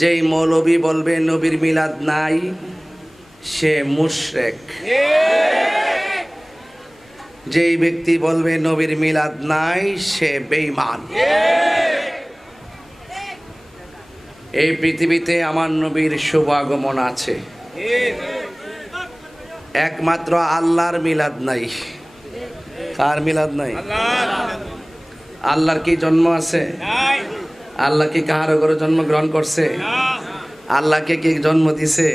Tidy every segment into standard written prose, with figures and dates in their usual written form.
যেই মৌলবী বলবে নবীর মিলাদ নাই সে মুশরিক। যেই ব্যক্তি বলবে নবীর মিলাদ নাই সে বেঈমান। এই পৃথিবীতে আমার নবীর শুভ আগমন আছে, একমাত্র আল্লাহর মিলাদ নাই। কার মিলাদ নাই? আল্লাহর কি জন্ম আছে? আল্লাহ কি কাহার ঘরে জন্মগ্রহণ করছে? আল্লাহকে কি জন্ম দিছে?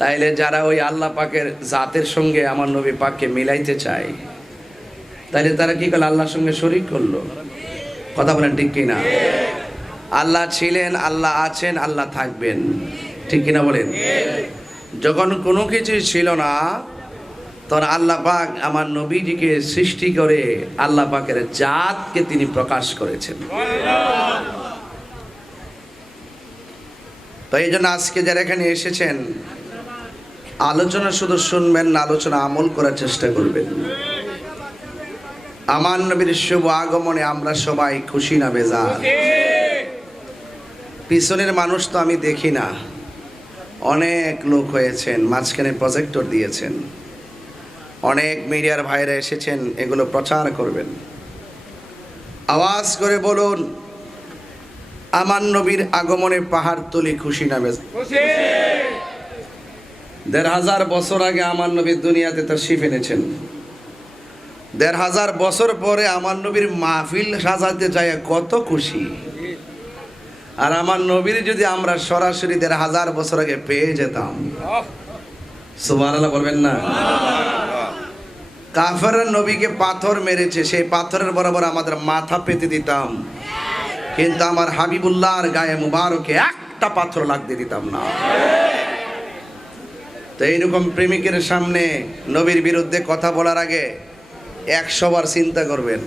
তাইলে যারা ওই আল্লাহ পাকের জাতের সঙ্গে আমার নবী পাককে মিলাইতে চায়, তাইলে তারা কি করলো? আল্লাহর সঙ্গে শরীক করলো। কথা বলেন ঠিক কিনা? আল্লাহ ছিলেন, আল্লাহ আছেন, আল্লাহ থাকবেন, ঠিক কিনা বলেন? যখন কোনো কিছু ছিল না তখন আল্লাহ পাক আমার নবীজিকে সৃষ্টি করে আল্লাহ পাকের জাতকে তিনি প্রকাশ করেছেন। তো এই জন্য আজকে যারা এখানে এসেছেন, আলোচনা শুধু শুনবেন না, আলোচনা আমল করার চেষ্টা করবেন। আমার নবীর শুভ আগমনে আমরা সবাই খুশি না বেজার? পিছনের মানুষ তো আমি দেখি না, অনেক লোক হয়েছেন, মাঝখানে প্রজেক্টর দিয়েছেন, অনেক মিডিয়ার ভাইরা এসেছেন, এগুলো প্রচার করবেন। আওয়াজ করে বলুন, আমার নবীর আগমনে পাহাড় তুলি খুশি না বেজার? ১৫০০ বছর আগে আমার নবী দুনিয়াতে তাশরীফ এনেছেন। ১৫০০ বছর পরে আমার নবীর মাহফিল সাজাতে যায় কত খুশি। আর আমার নবীর যদি আমরা সরাসরি ১৫০০ বছর আগে পেয়ে যেতাম, সুবহানাল্লাহ বলবেন না? কাফেররা নবীকে পাথর মেরেছে, সেই পাথরের বরাবর আমাদের মাথা পেতে দিতাম, কিন্তু আমার হাবিবুল্লাহর গায়ে মুবারকে একটা পাথর লাগতে দিতাম না। তো এইরকম প্রেমিকের সামনে নবীর বিরুদ্ধে কথা বলার আগে ১০০ বার চিন্তা করবেন।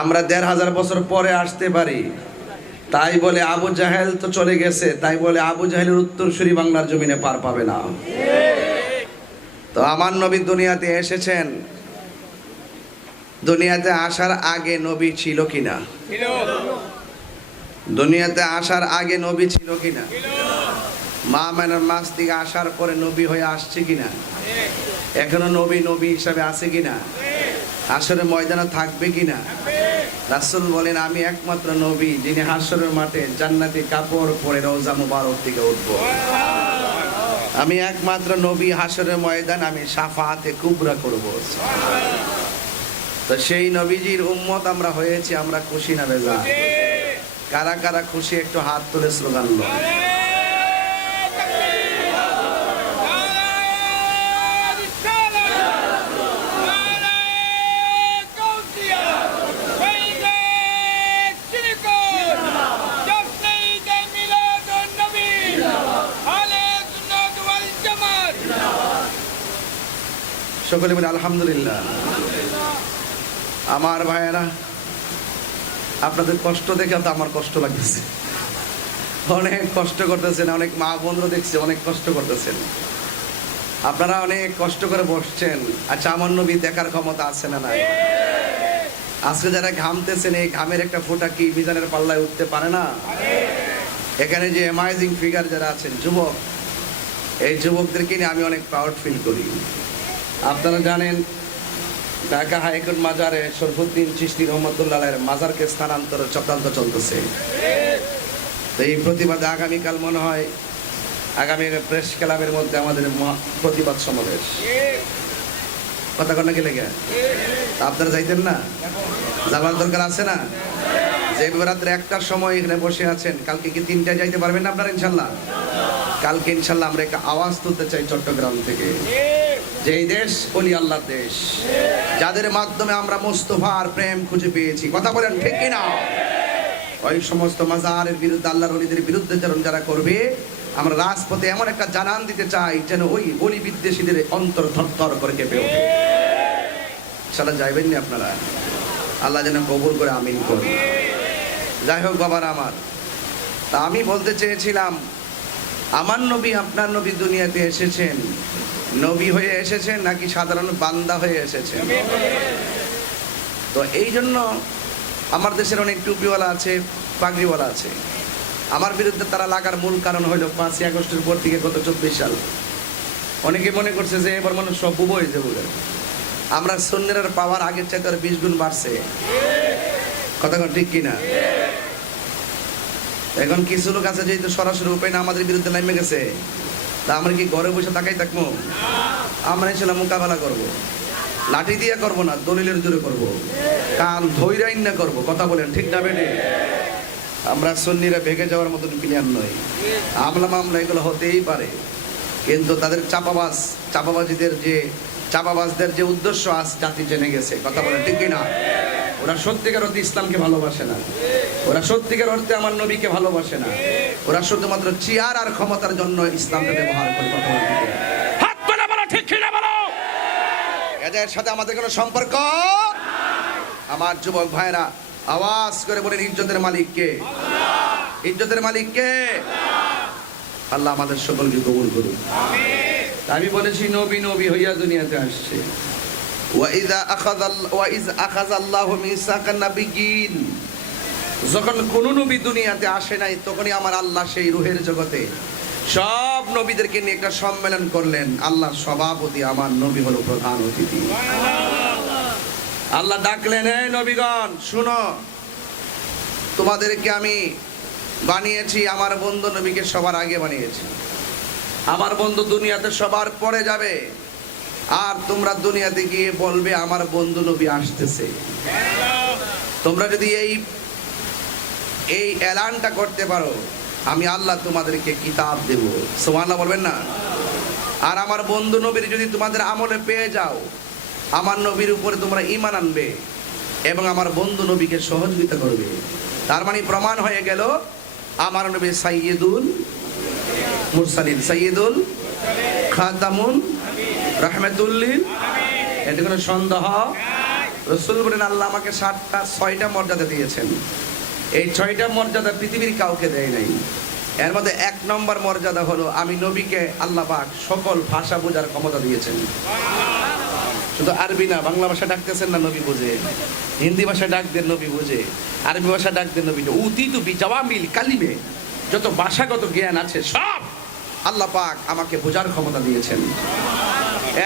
আমরা ১৫০০ বছর পরে আসতে পারি, তাই বলে আবু জাহেল তো চলে গেছে, তাই বলে আবু জাহেলের উত্তরসূরি বাংলার জমিনে পার পাবে না। তো আমার নবী দুনিয়াতে এসেছেন, দুনিয়াতে আসার আগে নবী ছিল কিনা? দুনিয়াতে আসার আগে নবী ছিল কিনা? মা মেনার মাস থেকে আসার পরে নবী হয়ে আসছে কিনা? এখনো নবী নবী হিসাবে আছে কিনা? হাসরের ময়দানে থাকবে কিনা? রাসূল বলেন, আমি একমাত্র নবী যিনি হাসরের মাঠে জান্নাতি কাপড় পরে রওজা মুবারক থেকে উঠব। আমি একমাত্র নবী, হাসরের ময়দান আমি শাফাআতে কুবরা করব। তো সেই নবীজির উম্মত আমরা হয়েছি, আমরা খুশি না বেজার? কারা কারা খুশি একটু হাত তুলে স্লোগান লো। সকলে বলে আলহামদুলিল্লাহ। আমার ভাইয়েরা, আপনাদের কষ্ট দেখে তো আমার কষ্ট লাগতেছে। অনেক কষ্ট করতেছেন, অনেক মা বোনরা দেখছে অনেক কষ্ট করতেছেন, আপনারা অনেক কষ্ট করে বসছেন। আচ্ছা, আমার নবী দেখার ক্ষমতা আছে না নাই? আজকে যারা ঘামতেছেন, এই ঘামের একটা ফোঁটা কি মিজানের পাল্লায় উঠতে পারে না? এখানে যে অ্যামাইজিং ফিগার যারা আছেন, যুবক, এই যুবকদেরকে নিয়ে আমি অনেক প্রাউড ফিল করি। আপনারা জানেন, ঢাকা হাইকোর্ট মাজারে শরফুদ্দিন চিশতি রহমতুল্লাহের মাজারকে স্থানান্তরের চক্রান্ত চলতেছে। তো এই প্রতিবাদে আগামীকাল মনে হয় আগামী প্রেস ক্লাবের মধ্যে আমাদের প্রতিবাদ সমাবেশ। কথা কন্যা কি লেগে আপনারা যাইতেন না? যাবার দরকার আছে না? যে রাত্রে ১টার সময় এখানে বসে আছেন, কালকে কি ৩টায় যাইতে পারবেন না আপনারা? ইনশাল্লাহ কালকে ইনশাল্লাহ আমরা একটা আওয়াজ তুলতে চাই চট্টগ্রাম থেকে, যে এই দেশ ওলি আল্লাহর দেশ, যাদের মাধ্যমে আমরা মুস্তাফার প্রেম খুঁজে পেয়েছি। কথা বলেন ঠিক কিনা? ওই সমস্ত মাজারের বিরুদ্ধে, আল্লাহর ওলিদের বিরুদ্ধে যারা করবে, আমরা রাজপথে এমন একটা জানান দিতে চাই যেন ওই ওলি বিদ্বেষীদের অন্তর থরথর করে কেঁপে ওঠে। সারা যাইবেন না আপনারা? আল্লাহ যেন কবুল করে, আমিন করুন। যাই হোক বাবার আমার, তা আমি বলতে চেয়েছিলাম, আমার নবী, আপনার নবী দুনিয়াতে এসেছেন, নবী হয়ে এসেছেন নাকি সাধারণ বান্দা হয়ে এসেছেন? তো এই জন্য আমার দেশের অনেক টুপিওয়ালা আছে, পাগড়িওয়ালা আছে। আমার বিরুদ্ধে তারা লাগার মূল কারণ হলো 5ই আগস্টের পর থেকে গত 24 সাল অনেকে মনে করছে যে এবার মানুষ সব বুবো হয়ে যাবো। আমরা সুন্নির পাওয়ার আগের চাইতে আর 20 গুণ বাড়ছে, কথা ঠিক কিনা? এখন কিছু লোক আছে যেহেতু সরাসরি উপায় না আমাদের বিরুদ্ধে নেমে গেছে, তা আমরা কি ঘরে বসে তাকাই থাকবো? আমরা এসে মোকাবেলা করবো, লাঠি দিয়ে করবো না, দলিলের জোরে করবো, কান ধৈরাইন না করবো, কথা বলেন ঠিক না বেটে? আমরা সুন্নিরা ভেঙে যাওয়ার মতন প্লেয়ার নই। মামলা এগুলো হতেই পারে, কিন্তু তাদের চাপাবাজদের যে উদ্দেশ্য আজ জাতি জেনে গেছে, কথা বলেন ঠিক কিনা? ওরা সত্যিকার অর্থে ইসলামকে ভালোবাসে না, ওরা সত্যিকার অর্থে আমার নবীকে ভালোবাসে না, ওরা শুধুমাত্র চেয়ার আর ক্ষমতার জন্য ইসলামকে ব্যবহার করে, কথা বলেন ঠিক কিনা? হাত তুলে বলো ঠিক কিনা বলো। এদের সাথে আমাদের কোনো সম্পর্ক। আমার যুবক ভাইরা আওয়াজ করে বলেন, ইজ্জতের মালিক কে? ইজ্জতের মালিক কে? আল্লাহ আমাদের সকলকে কবুল করুন। আমি বলেছি নবী নবী হইয়া দুনিয়াতে আসছে। যখন কোন নবী দুনিয়াতে আসে নাই, তখনই আমার আল্লাহ সেই রুহের জগতে সব নবীদেরকে নিয়ে একটা সম্মেলন করলেন। আল্লাহর সভাপতি আমার নবী হলো প্রধান অতিথি। আল্লাহ ডাকলেন, এই নবীগণ শুনো, তোমাদেরকে আমি বানিয়েছি, আমার বন্ধু নবীকে সবার আগে বানিয়েছি। আমার বন্ধু দুনিয়াতে সবার পরে যাবে, আর তোমরা দুনিয়াতে গিয়ে বলবে আমার বন্ধু নবী আসতেছে। তোমরা যদি এই এলানটা করতে পারো, আমি আল্লাহ তোমাদেরকে কিতাব দেব। সুবহানাল্লাহ বলবেন না? আর আমার বন্ধু নবীর যদি তোমাদের আমলে পেয়ে যাও, আমার নবীর উপরে তোমরা ঈমান আনবে এবং আমার বন্ধু নবীকে সহযোগিতা করবে। তার মানে প্রমাণ হয়ে গেল আমার নবী সাইয়্যিদুল মুরসালিন, সাইয়্যিদুল খাতামুন রাহমাতুল লিল। এতে কোনো সন্দেহ? রাসূল বলেন আল্লাহ আমাকে 6টা মর্যাদা দিয়েছেন। এই 6টা মর্যাদা পৃথিবীর কাউকে দেয় নাই। এর মধ্যে 1 নম্বর মর্যাদা হলো আমি নবীকে আল্লাহ পাক সকল ভাষা বোঝার ক্ষমতা দিয়েছেন। শুধু আরবি না, বাংলা ভাষা ডাকতেছেন না নবী বোঝে, হিন্দি ভাষা ডাক দেন নবী বোঝে, আরবি ভাষা ডাক দেন নবী। উতিতু বিজাওয়ামিল কালিমে, যত ভাষাগত জ্ঞান আছে সব আল্লাহ পাক আমাকে বোঝার ক্ষমতা দিয়েছেন।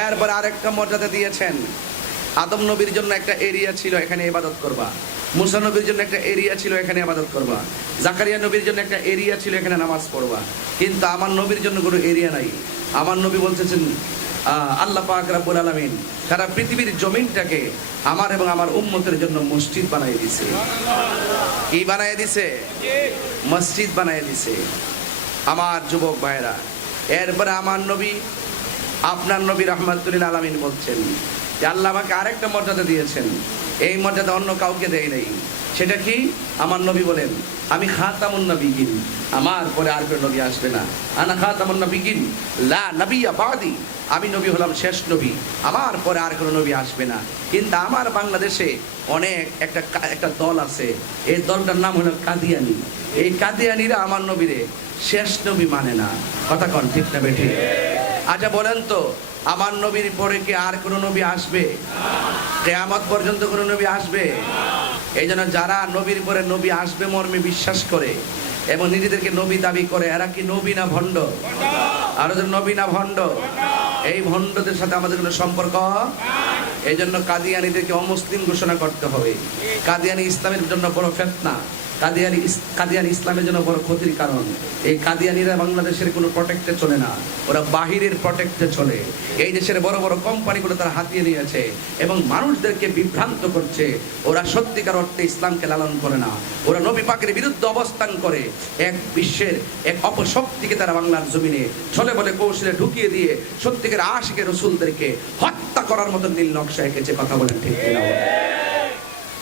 এরপর আরেকটা মর্যাদা দিয়েছেন, আদম নবীর জন্য একটা এরিয়া ছিল, এখানে ইবাদত করবা। মুসা নবীর জন্য একটা এরিয়া ছিল, এখানে ইবাদত করবা। জাকারিয়া নবীর জন্য একটা এরিয়া ছিল, এখানে নামাজ পড়বা। কিন্তু আমার নবীর জন্য কোনো এরিয়া নাই। আমার নবী বলতেছেন আল্লাহ পাক রব্বুল আলামিন সারা পৃথিবীর জমিনটাকে আমার এবং আমার উম্মতের জন্য মসজিদ বানিয়ে দিয়েছে। কি বানিয়ে দিয়েছে? মসজিদ বানিয়ে দিয়েছে। আমার যুবক ভাইরা, এরপরে আমার নবী, আপনার নবী রাহমাতুল লিল আলামিন বলছেন যে আল্লাহ আমাকে আরেকটা মর্যাদা দিয়েছেন, এই মর্যাদা অন্য কাউকে দেয় নাই। সেটা কি? আমার নবী বলেন আমি খাতামুন নবিয়্যিন, আমার পরে আর কোনো নবী আসবে না। আনা খাতামুন নবিয়্যিন লা নবিয়্যা বাদি, আমি নবী হলাম শেষ নবী, আমার পরে আর কোনো নবী আসবে না। কিন্তু আমার বাংলাদেশে অনেক একটা দল আছে, এই দলটার নাম হলো কাদিয়ানি। এই কাদিয়ানিরা আমার নবীরে শেষ নবী মানে না, কথা কন ঠিক না বেঠিক? আচ্ছা বলেন তো, আমার নবীর পরে কি আর কোনো নবী আসবে? কিয়ামত পর্যন্ত কোনো নবী আসবে? এই জন্য যারা নবীর পরে নবী আসবে মর্মে বিশ্বাস করে এবং নিজেদেরকে নবী দাবি করে, এরা কি নবী না ভণ্ড? আরো যে নবী না ভণ্ড? এই ভণ্ডদের সাথে আমাদের কোনো সম্পর্ক। এই জন্য কাদিয়ানীদেরকে অমুসলিম ঘোষণা করতে হবে। কাদিয়ানী ইসলামের জন্য বড় ফিতনা, কাদিয়ানী ইসলামের জন্য বড় ক্ষতির কারণ। এই কাদিয়ানীরা বাংলাদেশের কোনো প্রোটেক্টে চলে না, ওরা বাহিরের প্রোটেক্টে চলে। এই দেশের বড় বড় কোম্পানিগুলো তারা হাতিয়ে নিয়েছে এবং মানুষদেরকে বিভ্রান্ত করছে। ওরা সত্যিকার অর্থে ইসলামকে লালন করে না, ওরা নবী পাকের বিরুদ্ধে অবস্থান করে। এক বিশ্বের এক অপশক্তিকে তারা বাংলার জমিনে ছলে বলে কৌশলে ঢুকিয়ে দিয়ে সত্যিকার আশিকে রসুলদেরকে হত্যা করার মতো নীল নকশা এঁকেছে, কথা বলেন ঠিক কিনা?